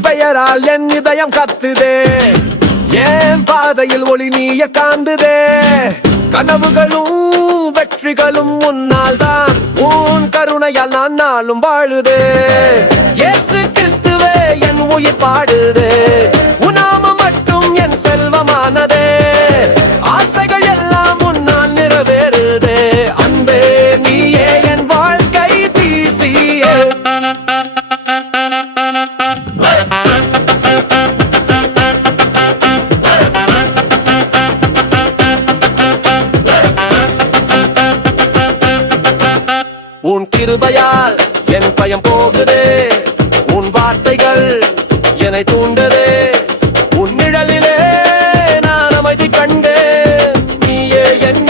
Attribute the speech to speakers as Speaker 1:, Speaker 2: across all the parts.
Speaker 1: பெயரால் என் இதயம் கத்துதே. ஏன் பாதையில் ஒளி நீய காந்துதே. கனவுகளும் வெற்றிகளும் உன்னால் தான் உன் கருணையால் நான் நாளும் வாழுதே. இயேசு கிறிஸ்துவே என் உயிர் பாடுதே. கிருபையால் என் பயம் போகுதே. உன் வார்த்தைகள் என்னை தூண்டதே. உன் நிழலிலே நான் அமைதி கண்டேன். நீயே என்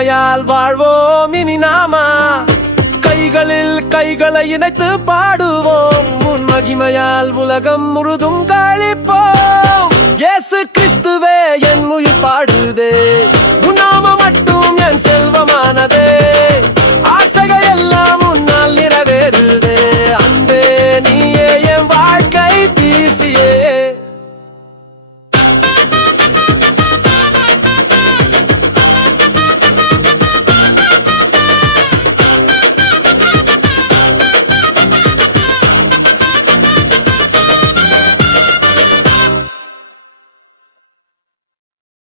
Speaker 1: ஒற்றுமையால் வாழ்வோம் இனி நாமா? கைகளில் கைகளை இணைத்து பாடுவோம். உன் மகிமையால் உலகம் முழுதும் கழிப்போம். இயேசு கிறிஸ்துவே என் உயிர் பாடுதே. உன் நாம மட்டும் என் செல்வமானதே.